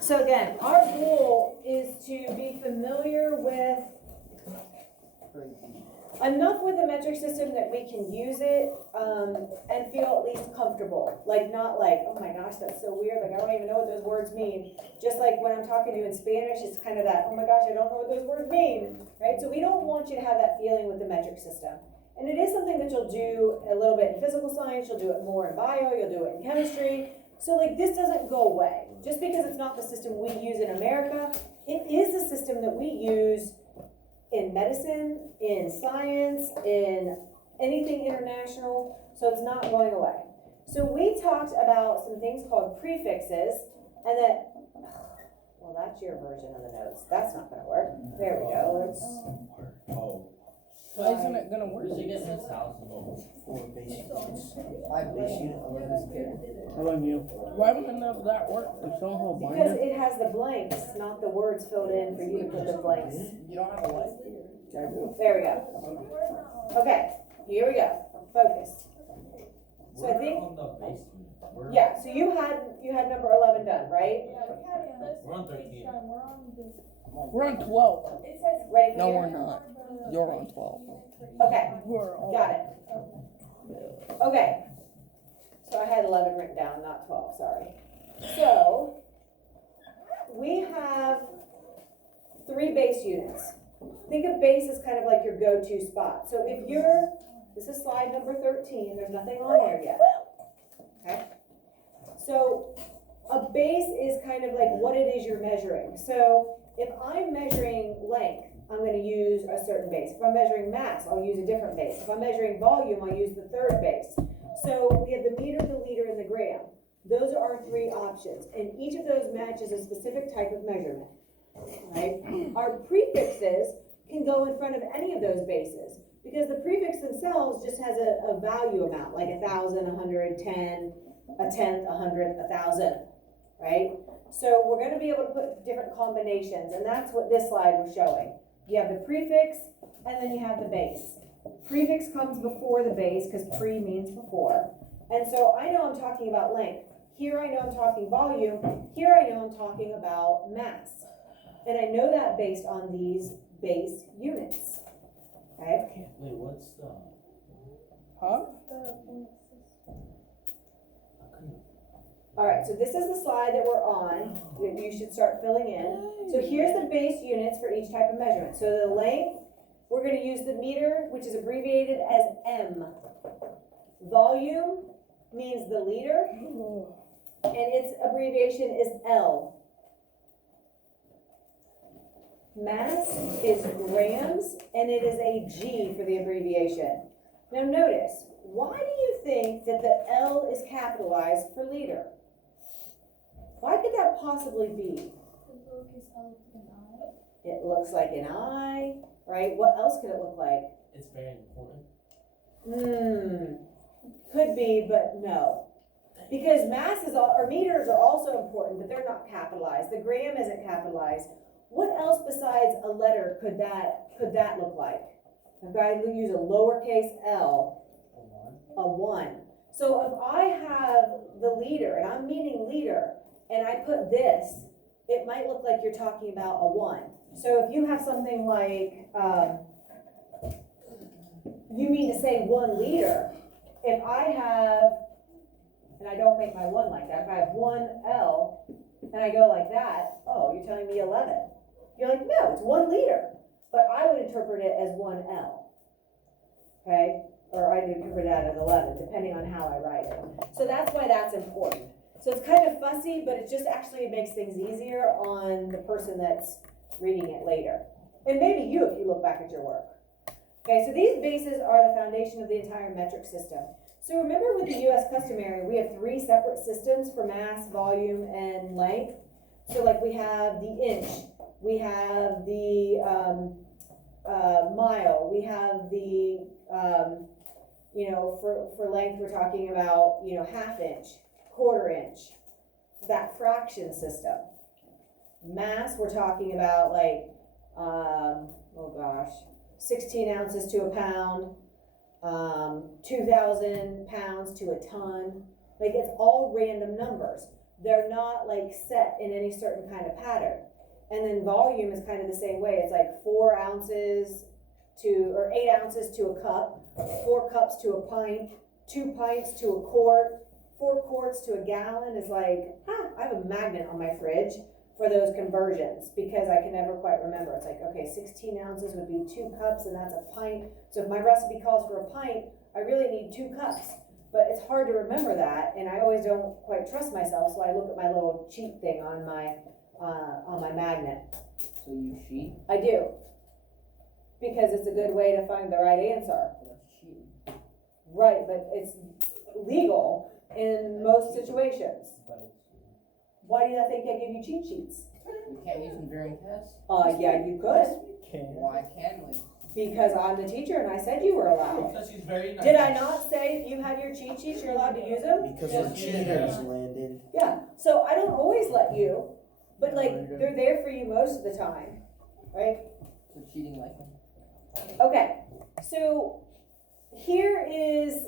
So again, our goal is to be familiar with enough with the metric system that we can use it, and feel at least comfortable. Like, not like, oh my gosh, that's so weird, like I don't even know what those words mean. Just like when I'm talking to you in Spanish, it's kind of that, oh my gosh, I don't know what those words mean, right? So we don't want you to have that feeling with the metric system. And it is something that you'll do a little bit in physical science, you'll do it more in bio, you'll do it in chemistry. So like, this doesn't go away. Just because it's not the system we use in America, it is the system that we use in medicine, in science, in anything international, so it's not going away. So we talked about some things called prefixes, and that, well, that's your version of the notes. That's not gonna work. There we go. Let's, Why isn't it gonna work? Usually get this house and all. 4 base units, 5 base unit, 11 is good. How about you? Why wouldn't none of that work? There's no whole because binder. it has the blanks, not the words filled in for you to put the blanks. You don't have a light? I do. There we go. Okay, here we go. Focus. So I think, We're on the base unit. We're- yeah, so you had number 11 done, right? We're on 13. We're on 12. Ready for No, you? we're not. You're on 12. Okay, We're on. got it. Okay. So I had 11 written down, not 12, sorry. So, we have 3 base units. Think of base as kind of like your go-to spot. So if you're, this is slide number 13, there's nothing on there yet. Okay? So, a base is kind of like what it is you're measuring. So, if I'm measuring length, I'm going to use a certain base. If I'm measuring mass, I'll use a different base. If I'm measuring volume, I'll use the third base. So we have the meter, the liter, and the gram. Those are our 3 options, and each of those matches a specific type of measurement. Right? Our prefixes can go in front of any of those bases, because the prefix themselves just has a value amount, like 1,000, 110, a tenth, 100th, 1,000, right? So we're going to be able to put different combinations, and that's what this slide was showing. You have the prefix, and then you have the base. Prefix comes before the base, because pre means before. And so I know I'm talking about length. Here I know I'm talking volume. Here I know I'm talking about mass. And I know that based on these base units. Okay? Wait, what's the? Huh? All right, so this is the slide that we're on, that you should start filling in. So here's the base units for each type of measurement. So the length, we're going to use the meter, which is abbreviated as M. Volume means the liter, and its abbreviation is L. Mass is grams, and it is a G for the abbreviation. Now notice, why do you think that the L is capitalized for liter? Why could that possibly be? It looks like an I, right? What else could it look like? It's very important. Could be, but no. Because mass is all, or meters are also important, but they're not capitalized. The gram isn't capitalized. What else besides a letter could that look like? If I use a lowercase l, a 1. So if I have the liter, and I'm meaning liter, and I put this, it might look like you're talking about a 1. So if you have something like, you mean to say 1 liter, if I have, and I don't make my 1 like that, if I have 1L, and I go like that, oh, you're telling me 11. You're like, no, it's 1 liter. But I would interpret it as 1L. Okay? Or I'd interpret that as 11, depending on how I write it. So that's why that's important. So it's kind of fussy, but it just actually makes things easier on the person that's reading it later. And maybe you, if you look back at your work. Okay, so these bases are the foundation of the entire metric system. So remember with the US customary, we have 3 separate systems for mass, volume, and length. So like we have the inch, we have the mile, we have the, for length we're talking about, half inch, quarter inch, that fraction system. Mass, we're talking about like, 16 ounces to a pound, 2,000 pounds to a ton. Like it's all random numbers. they're not like set in any certain kind of pattern. And then volume is kind of the same way. It's like 4 ounces or 8 ounces to a cup, 4 cups to a pint, 2 pints to a quart, 4 quarts to a gallon is like, I have a magnet on my fridge for those conversions because I can never quite remember. It's like, okay, 16 ounces would be 2 cups and that's a pint. So if my recipe calls for a pint, I really need 2 cups. But it's hard to remember that, and I always don't quite trust myself, so I look at my little cheat thing on my magnet. So you cheat? I do. Because it's a good way to find the right answer. That's cheating. Right, but it's legal in most situations. But it's, Why do you think I give you cheat sheets? we can't use them during tests? Yeah, you could, Why can we? because I'm the teacher and I said you were allowed. Because she's very nice. Did I not say if you have your cheat sheets, you're allowed to use them? Because Yes, we're you cheaters, are. Landon. Yeah, so I don't always let you, but like, they're there for you most of the time, right? So cheating like them? Okay, so here is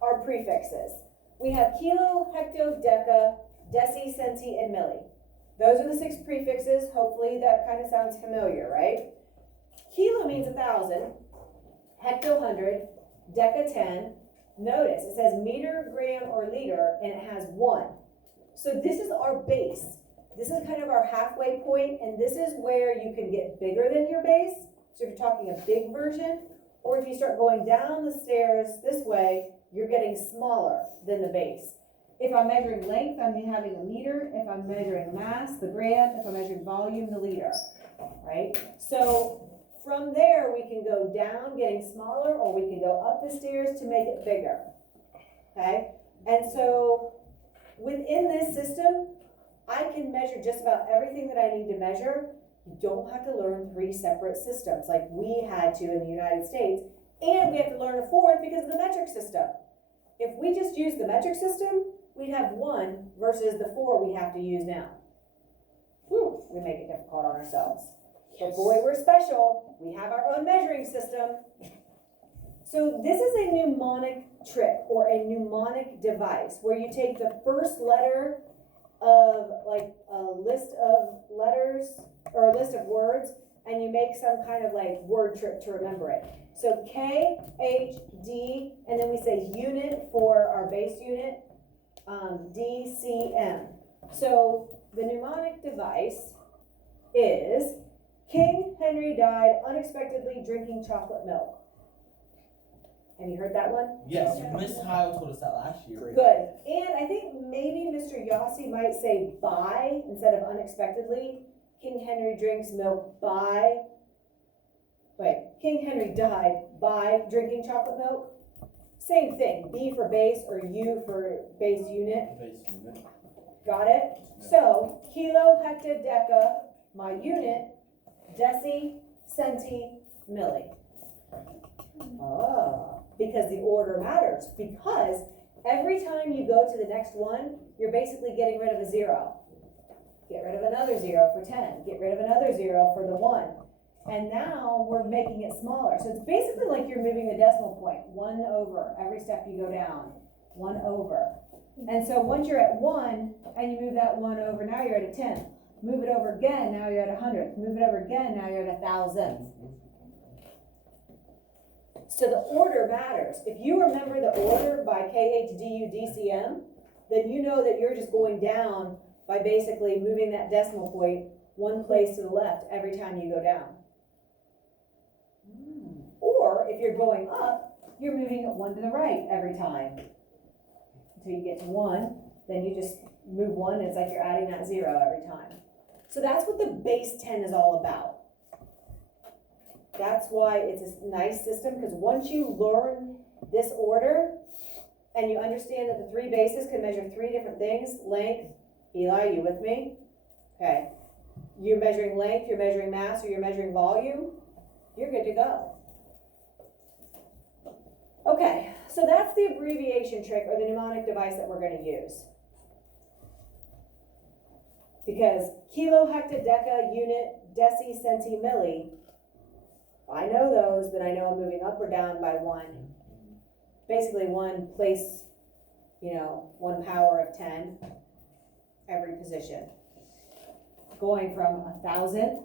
our prefixes. We have kilo, hecto, deca, deci, centi, and milli. Those are the 6 prefixes. Hopefully that kind of sounds familiar, right? Kilo means 1,000, hecto 100, deca 10. Notice it says meter, gram, or liter, and it has 1. So this is our base. This is kind of our halfway point, and this is where you can get bigger than your base. So if you're talking a big version, or if you start going down the stairs this way, you're getting smaller than the base. If I'm measuring length, I'm having a meter. If I'm measuring mass, the gram. If I'm measuring volume, the liter, right? So from there, we can go down, getting smaller, or we can go up the stairs to make it bigger, okay? And so within this system, I can measure just about everything that I need to measure. You don't have to learn 3 separate systems like we had to in the United States, and we have to learn a 4th because of the metric system. If we just use the metric system, we'd have 1 versus the 4 we have to use now. Whew, we make it difficult on ourselves. But boy, we're special. We have our own measuring system. So this is a mnemonic trick or a mnemonic device where you take the first letter of like a list of letters or a list of words and you make some kind of like word trick to remember it. So K, H, D, and then we say unit for our base unit, D, C, M. So the mnemonic device is King Henry died unexpectedly drinking chocolate milk. Have you heard that one? Yes, Miss Hyle told us that last year. Great. Good. And I think maybe Mr. Yossi might say by instead of unexpectedly. King Henry drinks milk by, King Henry died by drinking chocolate milk. Same thing, B for base or U for base unit. Basically. Got it? So, kilo, hecta, deca, my unit, deci, centi, milli. Because the order matters. Because every time you go to the next one, you're basically getting rid of a 0. Get rid of another 0 for 10. Get rid of another 0 for the 1. And now we're making it smaller. So it's basically like you're moving the decimal point. 1 over. Every step you go down. 1 over. And so once you're at 1 and you move that 1 over, now you're at a 10th. Move it over again, now you're at 100th. Move it over again, now you're at 1,000th. So the order matters. If you remember the order by KHDUDCM, then you know that you're just going down by basically moving that decimal point 1 place to the left every time you go down. Or if you're going up, you're moving it 1 to the right every time. Until you get to 1, then you just move 1 and it's like you're adding that 0 every time. So that's what the base 10 is all about. That's why it's a nice system, because once you learn this order and you understand that the 3 bases can measure 3 different things, length, Eli, you with me? Okay. You're measuring length, you're measuring mass, or you're measuring volume, you're good to go. Okay, so that's the abbreviation trick or the mnemonic device that we're going to use. Because kilo, hecta, deca, unit, deci, centi, milli, if I know those, then I know I'm moving up or down by 1. Basically 1 place, 1 power of 10. every position. Going from 1,000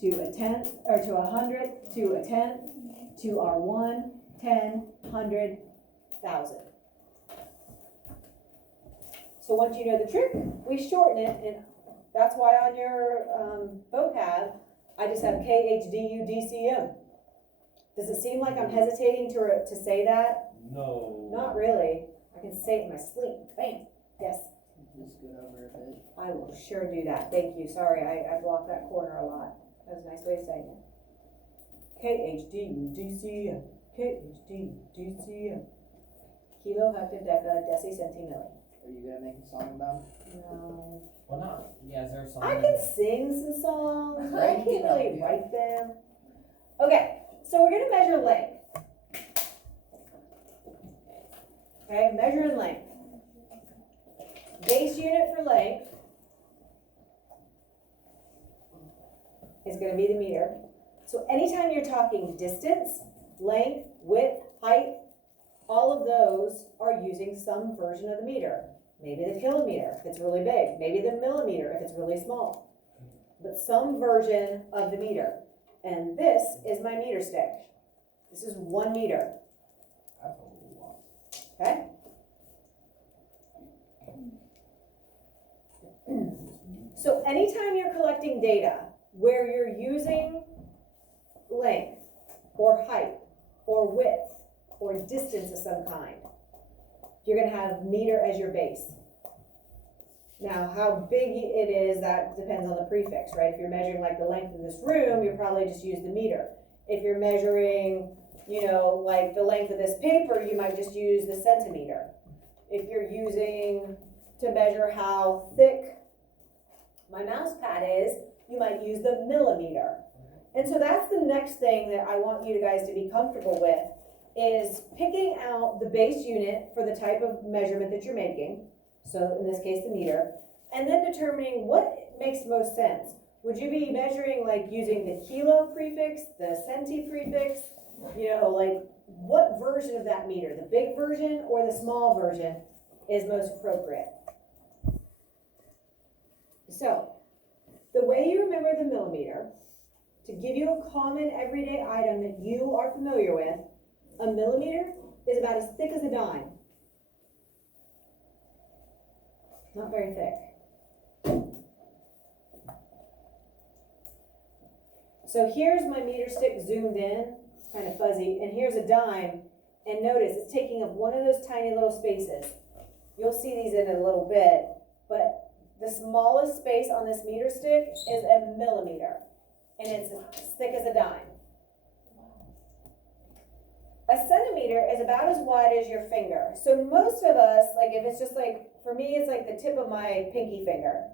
to a tenth, or to 100 to a tenth, to our 1, 10, 100, 1,000. So once you know the trick, we shorten it, and that's why on your vocab, I just have KHDUDCM. Does it seem like I'm hesitating to say that? No. Not really. I can say it in my sleep. Bam. Yes. Just get over a bit. I will sure do that. Thank you. Sorry, I blocked that corner a lot. That was a nice way of saying it. KHDUDCM. KHDUDCM. Kilo, hecto, deca, deci, centi, milli. Are you gonna make a song about it? No. Why not? Yeah, is there a song? I can sing some songs, but I Right, can't really yeah. write them. Okay, so we're gonna measure length. Okay, measuring length. Base unit for length is gonna be the meter. So anytime you're talking distance, length, width, height, all of those are using some version of the meter. Maybe the kilometer if it's really big, maybe the millimeter if it's really small, but some version of the meter. And this is my meter stick. This is 1 meter, That's a lot. okay? So anytime you're collecting data where you're using length or height or width or distance of some kind, you're gonna have meter as your base. Now, how big it is, that depends on the prefix, right? If you're measuring like the length of this room, you'll probably just use the meter. If you're measuring, like the length of this paper, you might just use the centimeter. If you're using to measure how thick my mouse pad is, you might use the millimeter. And so that's the next thing that I want you guys to be comfortable with, is picking out the base unit for the type of measurement that you're making, so in this case the meter, and then determining what makes most sense. Would you be measuring like using the kilo prefix, the centi prefix, like what version of that meter, the big version or the small version is most appropriate? So, the way you remember the millimeter, to give you a common everyday item that you are familiar with, a millimeter is about as thick as a dime. Not very thick. So here's my meter stick zoomed in, kind of fuzzy, and here's a dime, and notice it's taking up one of those tiny little spaces. You'll see these in a little bit, but the smallest space on this meter stick is a millimeter, and it's as thick as a dime. A centimeter is about as wide as your finger. So most of us, like if it's just like, for me, it's like the tip of my pinky finger.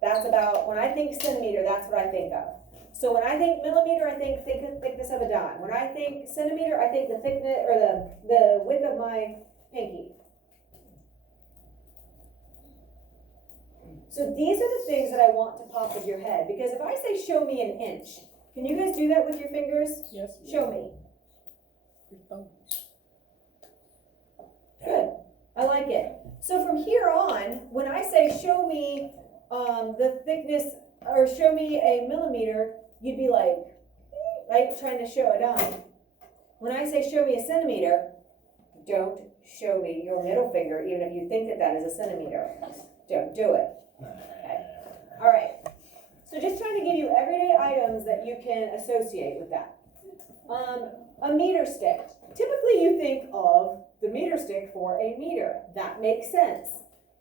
That's about, when I think centimeter, that's what I think of. So when I think millimeter, I think thickness of a dime. When I think centimeter, I think the thickness, or the width of my pinky. So these are the things that I want to pop in your head, because if I say show me an inch, can you guys do that with your fingers? Yes. Show me. Good. I like it. So from here on, when I say show me the thickness, or show me a millimeter, you'd be like trying to show a dime. When I say show me a centimeter, don't show me your middle finger, even if you think that that is a centimeter. Don't do it. Okay. All right. So just trying to give you everyday items that you can associate with that. A meter stick. Typically you think of the meter stick for a meter. That makes sense.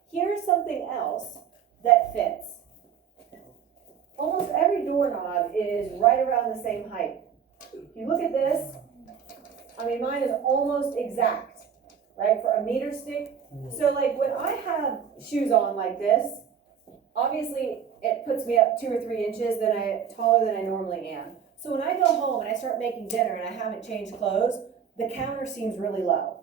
Here's something else that fits. Almost every doorknob is right around the same height. If you look at this, mine is almost exact, right, for a meter stick. So like when I have shoes on like this, obviously it puts me up 2 or 3 inches taller than I normally am. So when I go home and I start making dinner and I haven't changed clothes, the counter seems really low.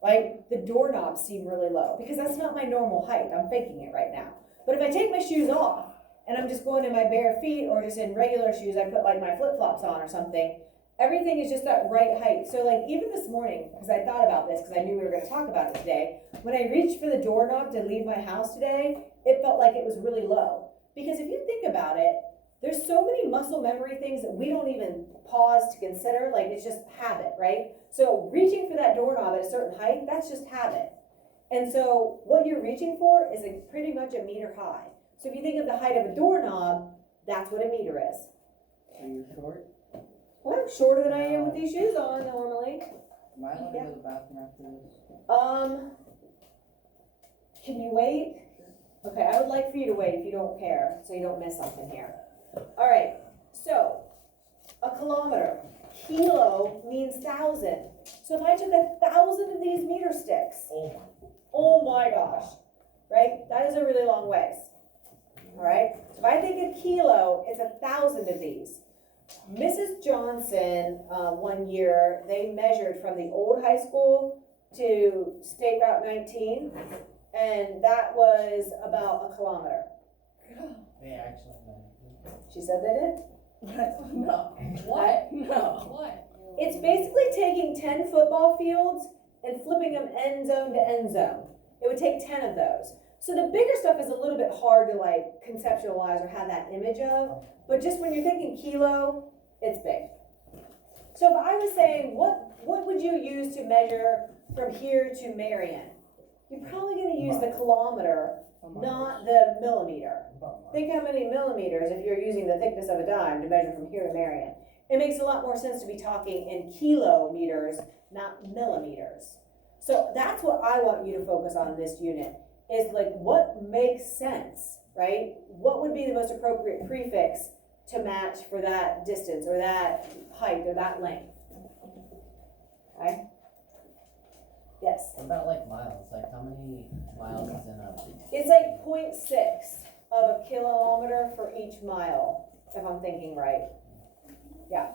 Like the doorknobs seem really low because that's not my normal height. I'm faking it right now. But if I take my shoes off and I'm just going in my bare feet or just in regular shoes, I put like my flip-flops on or something, everything is just that right height. So like even this morning, because I thought about this, because I knew we were gonna talk about it today, when I reached for the doorknob to leave my house today, it felt like it was really low. Because if you think about it, there's so many muscle memory things that we don't even pause to consider, like it's just habit, right? So reaching for that doorknob at a certain height, that's just habit. And so what you're reaching for is pretty much a meter high. So if you think of the height of a doorknob, that's what a meter is. Are you short? Well, I'm shorter than I am with these shoes on normally. Am I allowed to go to the bathroom after this? Can you wait? Okay, I would like for you to wait if you don't care, so you don't miss something here. All right, so a kilometer. Kilo means 1,000. So if I took 1,000 of these meter sticks, oh my gosh, right? That is a really long ways. All right, so if I think a kilo, it's 1,000 of these. Mrs. Johnson, one year, they measured from the old high school to State Route 19, and that was about a kilometer. They actually know. She said they did? No. What? No. What? It's basically taking 10 football fields and flipping them end zone to end zone. It would take 10 of those. So the bigger stuff is a little bit hard to like conceptualize or have that image of, but just when you're thinking kilo, it's big. So if I was saying, what would you use to measure from here to Marion? You're probably gonna use the kilometer, not the millimeter. Think how many millimeters if you're using the thickness of a dime to measure from here to Marion. It makes a lot more sense to be talking in kilometers, not millimeters. So that's what I want you to focus on in this unit, is like what makes sense, right? What would be the most appropriate prefix to match for that distance or that height or that length? Okay? Yes? What about like miles? Like how many miles is in a? It's like 0.6 of a kilometer for each mile, if I'm thinking right. Yeah.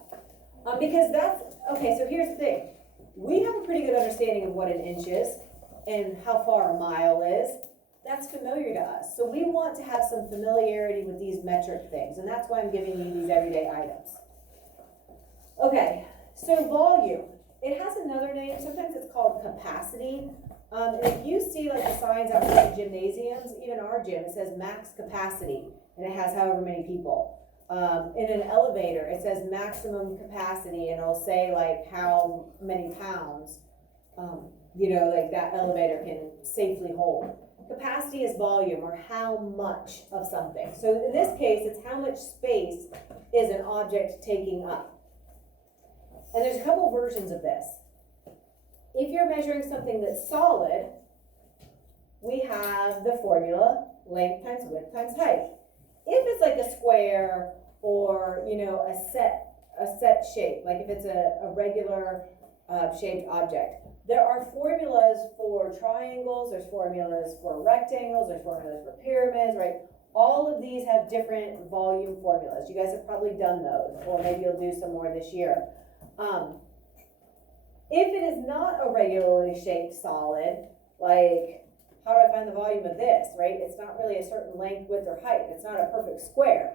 Because that's, okay, so here's the thing. We have a pretty good understanding of what an inch is and how far a mile is. That's familiar to us. So we want to have some familiarity with these metric things, and that's why I'm giving you these everyday items. Okay, so volume. It has another name. Sometimes it's called capacity. And if you see like the signs outside gymnasiums, even our gym, it says max capacity, and it has however many people. In an elevator, it says maximum capacity, and it'll say like how many pounds, like that elevator can safely hold. Capacity is volume, or how much of something. So in this case, it's how much space is an object taking up. And there's a couple versions of this. If you're measuring something that's solid, we have the formula, length times width times height. If it's like a square or, a set shape, like if it's a regular shaped object, there are formulas for triangles, there's formulas for rectangles, there's formulas for pyramids, right? All of these have different volume formulas. You guys have probably done those, or maybe you'll do some more this year. If it is not a regularly shaped solid, like how do I find the volume of this, right? It's not really a certain length, width, or height. It's not a perfect square,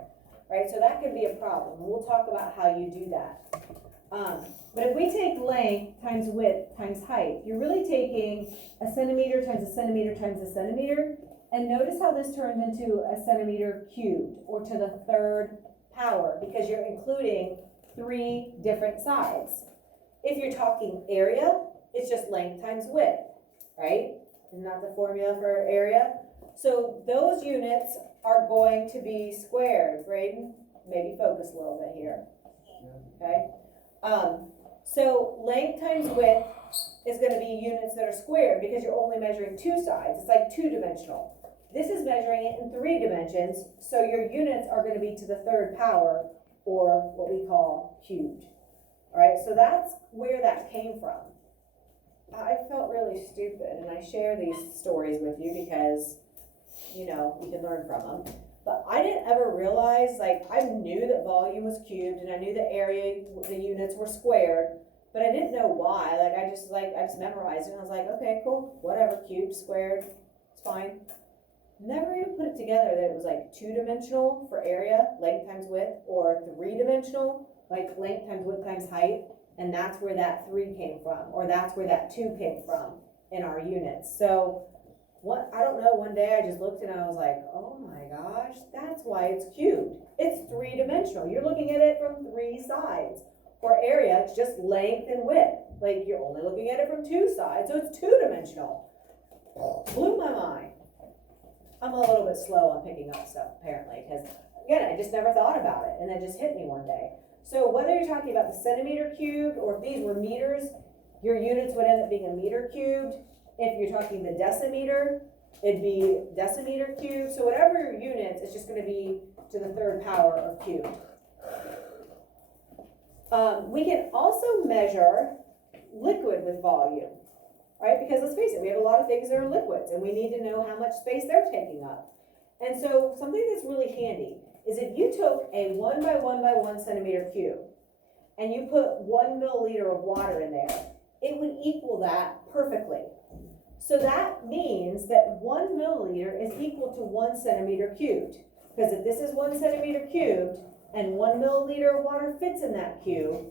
right? So that could be a problem. We'll talk about how you do that. But if we take length times width times height, you're really taking a centimeter times a centimeter times a centimeter. And notice how this turns into a centimeter cubed, or to the third power, because you're including 3 different sides. If you're talking area, it's just length times width, right? Isn't that the formula for area? So those units are going to be squared. Braden, maybe focus a little bit here, okay? So length times width is going to be units that are squared because you're only measuring 2 sides. It's like 2-dimensional. This is measuring it in 3 dimensions, so your units are going to be to the third power, or what we call cubed. All right, so that's where that came from. I felt really stupid, and I share these stories with you because, you can learn from them. But I didn't ever realize, I knew that volume was cubed, and I knew the area, the units were squared, but I didn't know why. I just memorized it, and I was like, okay, cool, whatever, cubed, squared, it's fine. never even put it together that it was like 2-dimensional for area, length times width, or 3-dimensional, like length times width times height, and that's where that 3 came from, or that's where that 2 came from in our units. So I don't know, one day I just looked and I was like, oh my gosh, that's why it's cubed. It's 3-dimensional. You're looking at it from 3 sides. For area, it's just length and width. Like you're only looking at it from 2 sides, so it's 2-dimensional. Blew my mind. I'm a little bit slow on picking up stuff apparently, because again, I just never thought about it and it just hit me one day. So whether you're talking about the centimeter cubed or if these were meters, your units would end up being a meter cubed. If you're talking the decimeter, it'd be decimeter cubed. So whatever your units, it's just going to be to the 3rd power of cubed. We can also measure liquid with volume, right? Because let's face it, we have a lot of things that are liquids and we need to know how much space they're taking up. And so something that's really handy is if you took a 1 by 1 by 1 centimeter cube and you put 1 milliliter of water in there, it would equal that perfectly. So that means that 1 milliliter is equal to 1 centimeter cubed. Because if this is 1 centimeter cubed and 1 milliliter of water fits in that cube,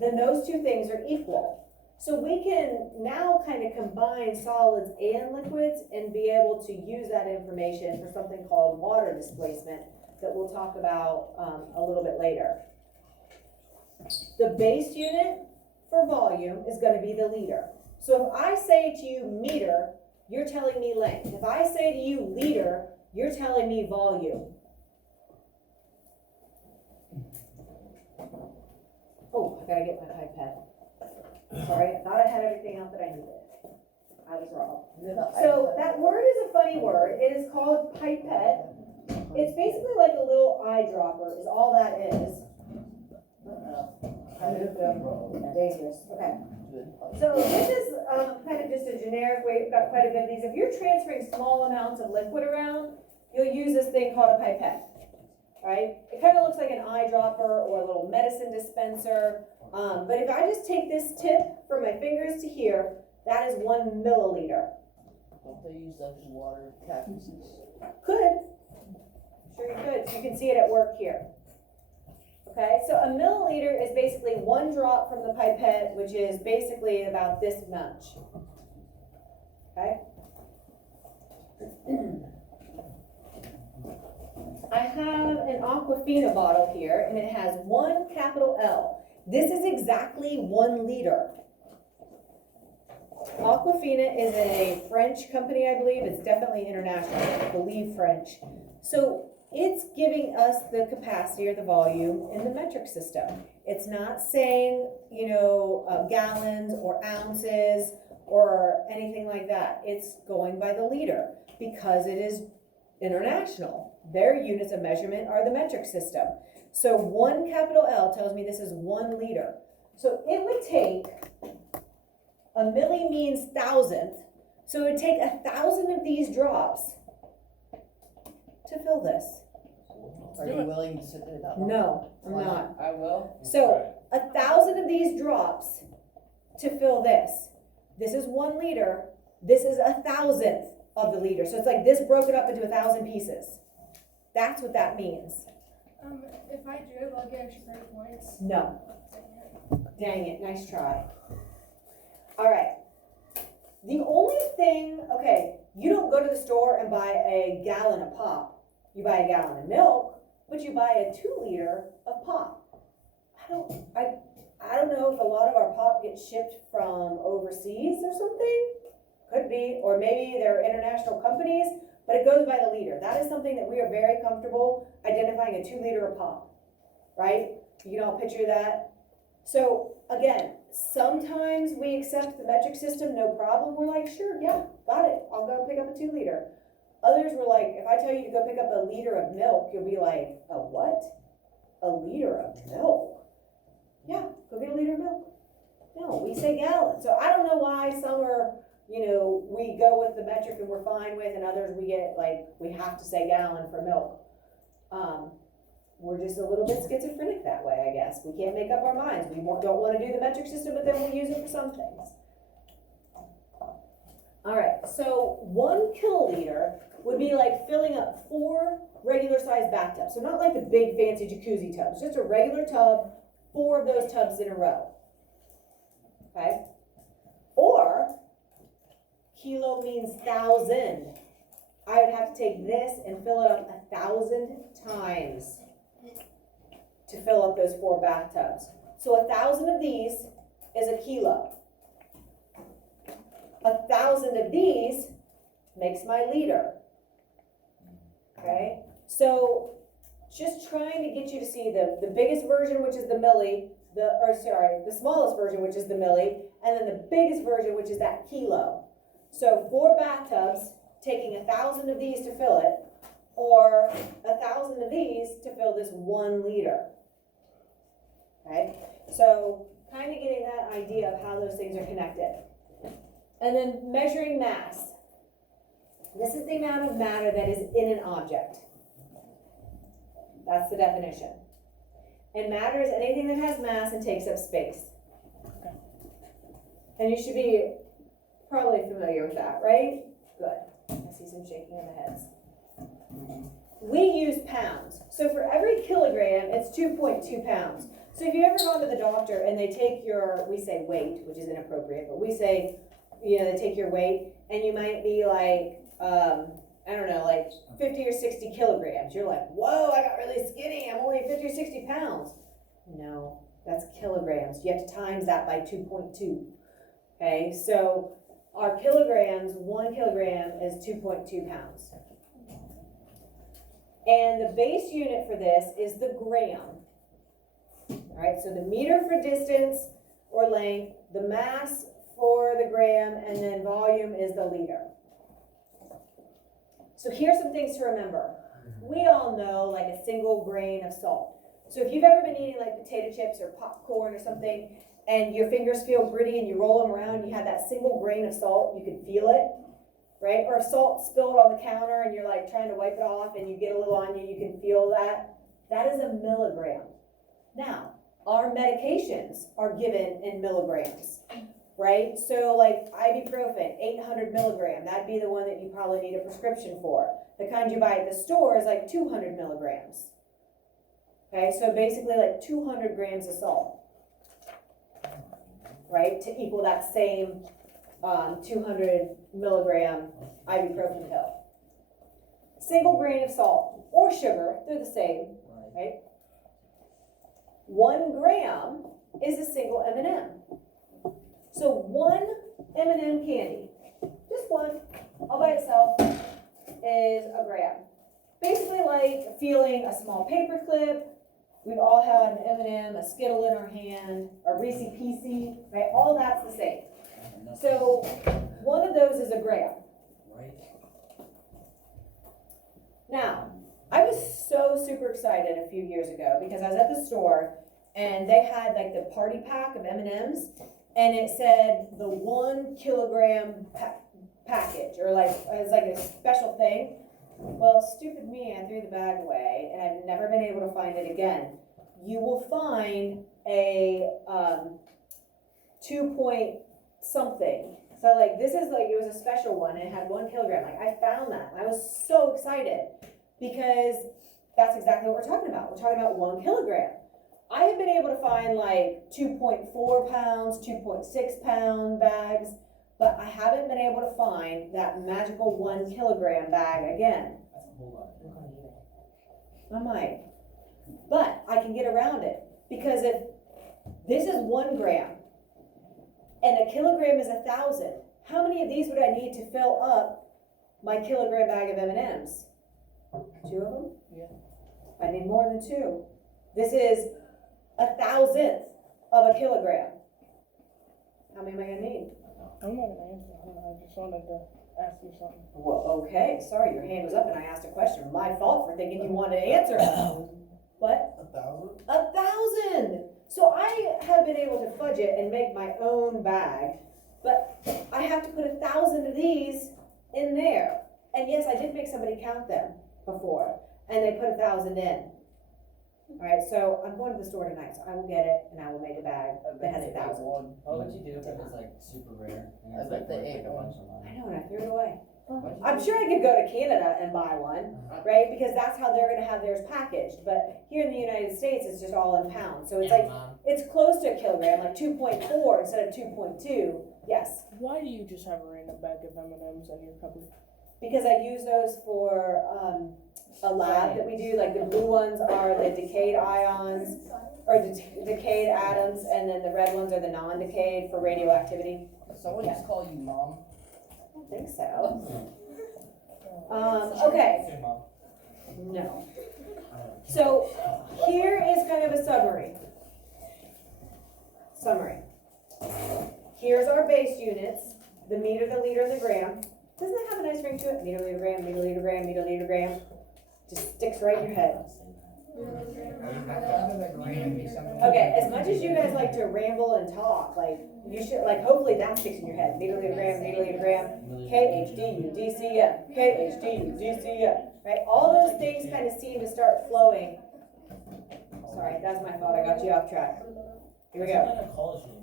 then those two things are equal. So we can now kind of combine solids and liquids and be able to use that information for something called water displacement that we'll talk about a little bit later. The base unit for volume is going to be the liter. So if I say to you meter, you're telling me length. If I say to you liter, you're telling me volume. Oh, I gotta get my pipette. Sorry, I thought I had everything out that I needed. I was wrong. So that word is a funny word. It is called pipette. It's basically like a little eyedropper is all that is. Dangerous. Okay. So this is kind of just a generic way. We've got quite a bit of these. If you're transferring small amounts of liquid around, you'll use this thing called a pipette. Right? It kind of looks like an eyedropper or a little medicine dispenser. But if I just take this tip from my fingers to here, that is 1 milliliter. Don't they use that for water cactuses? Could. Sure you could. You can see it at work here. Okay, so a milliliter is basically 1 drop from the pipette, which is basically about this much. Okay? I have an Aquafina bottle here, and it has 1 capital L. This is exactly 1 liter. Aquafina is a French company, I believe. It's definitely international, I believe French. So it's giving us the capacity or the volume in the metric system. It's not saying, gallons or ounces or anything like that. It's going by the liter because it is international. Their units of measurement are the metric system. So 1 capital L tells me this is 1 liter. So it would take, a milli means thousandth, so it would take 1,000 of these drops to fill this. Are you willing to sit there that long? No, I'm not. I will. So 1,000 of these drops to fill this. This is 1 liter. This is 1,000th of the liter. So it's like this broken up into 1,000 pieces. That's what that means. If I dribble, I'll get extra credit points. No. Dang it, nice try. All right. The only thing, okay, you don't go to the store and buy a gallon of pop. You buy a gallon of milk, but you buy a 2 liter of pop. I don't know if a lot of our pop gets shipped from overseas or something. Could be, or maybe they're international companies, but it goes by the liter. That is something that we are very comfortable identifying a 2 liter of pop, right? You can all picture that. So again, sometimes we accept the metric system, no problem. We're like, sure, yeah, got it. I'll go pick up a 2 liter. Others were like, if I tell you to go pick up a liter of milk, you'll be like, a what? A liter of milk? Yeah, go get a liter of milk. No, we say gallon. So I don't know why some are, we go with the metric and we're fine with, and others we get like, we have to say gallon for milk. We're just a little bit schizophrenic that way, I guess. We can't make up our minds. We don't want to do the metric system, but then we'll use it for some things. Alright, so 1 kiloliter would be like filling up 4 regular sized bathtubs. So not like the big fancy jacuzzi tubs, just a regular tub, 4 of those tubs in a row. Okay? Or, kilo means 1,000. I would have to take this and fill it up 1,000 times to fill up those 4 bathtubs. So 1,000 of these is a kilo. 1,000 of these makes my liter. Okay? So just trying to get you to see the biggest version, which is the milli, the smallest version, which is the milli, and then the biggest version, which is that kilo. So 4 bathtubs, taking 1,000 of these to fill it, or 1,000 of these to fill this 1 liter. Okay? So kind of getting that idea of how those things are connected. And then measuring mass. This is the amount of matter that is in an object. That's the definition. And matter is anything that has mass and takes up space. And you should be probably familiar with that, right? Good. I see some shaking of the heads. We use pounds. So for every kilogram, it's 2.2 pounds. So if you've ever gone to the doctor and they take your, we say weight, which is inappropriate, but we say, you know, they take your weight and you might be like, I don't know, like 50 or 60 kilograms. You're like, whoa, I got really skinny. I'm only 50 or 60 pounds. No, that's kilograms. You have to times that by 2.2. Okay, so our kilograms, 1 kilogram is 2.2 pounds. And the base unit for this is the gram. All right, so the meter for distance or length, the mass for the gram, and then volume is the liter. So here's some things to remember. We all know like a single grain of salt. So if you've ever been eating like potato chips or popcorn or something, and your fingers feel gritty and you roll them around, you have that single grain of salt, you can feel it, right? Or if salt spilled on the counter and you're like trying to wipe it off and you get a little on you, you can feel that. That is a milligram. Now, our medications are given in milligrams, right? So like ibuprofen, 800 milligram, that'd be the one that you probably need a prescription for. The kind you buy at the store is like 200 milligrams. Okay, so basically like 200 grams of salt, right? To equal that same 200 milligram ibuprofen pill. Single grain of salt or sugar, they're the same, right? 1 gram is a single M&M. So 1 M&M candy, just one, all by itself, is a gram. Basically like feeling a small paper clip. We've all had an M&M, a Skittle in our hand, a Reese's Piece, right? All that's the same. So 1 of those is a gram. Right. Now, I was so super excited a few years ago because I was at the store and they had like the party pack of M&Ms and it said the 1 kilogram package, or like it was like a special thing. Well, stupid me, I threw the bag away and I've never been able to find it again. You will find a 2 point something. So like this is like, it was a special one and it had 1 kilogram. Like I found that and I was so excited because that's exactly what we're talking about. We're talking about 1 kilogram. I have been able to find like 2.4 pounds, 2.6 pound bags, but I haven't been able to find that magical 1 kilogram bag again. That's a whole lot. I might. But I can get around it because if this is 1 gram and a kilogram is 1,000, how many of these would I need to fill up my kilogram bag of M&Ms? 2 of them? Yeah. I need more than 2. This is 1,000th of a kilogram. How many am I gonna need? I'm not gonna answer. I just wanted to ask you something. Well, okay, sorry, your hand was up and I asked a question. My fault for thinking you wanted to answer. What? 1,000? 1,000! So I have been able to fudge it and make my own bag, but I have to put 1,000 of these in there. And yes, I did make somebody count them before, and they put 1,000 in. Alright, so I'm going to the store tonight, so I will get it and I will make a bag that has 1,000. What would you do if it was like super rare and I it's bet like they worth ate like a one. bunch of I money? know, and I threw it away. What'd you I'm do? sure I could go to Canada and buy one, right? Because that's how they're gonna have theirs packaged. But here in the United States, it's just all in pounds. So it's like, it's close to a kilogram, like 2.4 instead of 2.2. Yes, Why do you just have a random bag of M&Ms in your cupboard? because I use those for a lab that we do. Like the blue ones are the decayed ions or the decayed atoms, and then the red ones are the non-decayed for radioactivity. Someone just call you mom? I don't think so. Okay. Say, Mom. No. So here is kind of a summary. Here's our base units, the meter, the liter, and the gram. Doesn't it have a nice ring to it? Meter, liter, gram, meter, liter, gram, meter, liter, gram. Just sticks right in your head. Okay, as much as you guys like to ramble and talk, like, you should, like, hopefully that sticks in your head. Meter, liter, gram, KHDU, DCM, KHDU, DCM, right? All those things kind of seem to start flowing. Sorry, that's my fault, I got you off track. Here we It's go. not a college name.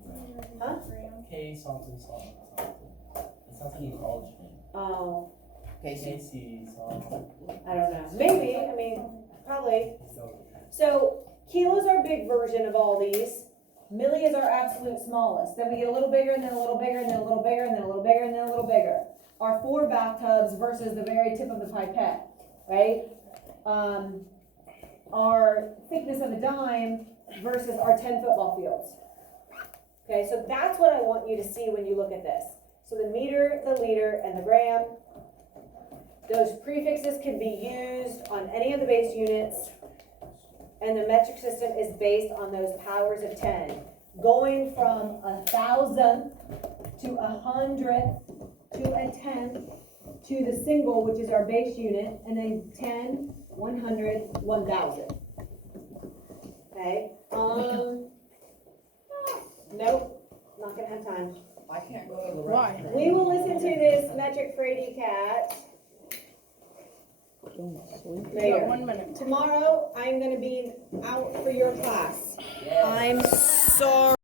Huh? K something something something. It sounds like a college name. Oh, Casey. KC something. I don't know. Maybe, I mean, probably. So, kilo's our big version of all these. Milli is our absolute smallest. Then we get a little bigger, and then a little bigger, and then a little bigger, and then a little bigger, and then a little bigger. Our 4 bathtubs versus the very tip of the pipette, right? Our thickness of a dime versus our 10 football fields. Okay, so that's what I want you to see when you look at this. So the meter, the liter, and the gram, those prefixes can be used on any of the base units, and the metric system is based on those powers of 10. Going from 1,000 to 100 to a 10 to the single, which is our base unit, and then 10, 100, 1,000. Okay, nope, not gonna have time. I can't go to the Why? restroom. We will listen to this metric Frady cat You later. got 1 minute. Tomorrow, I'm gonna be out for your class. Yes. I'm sorry.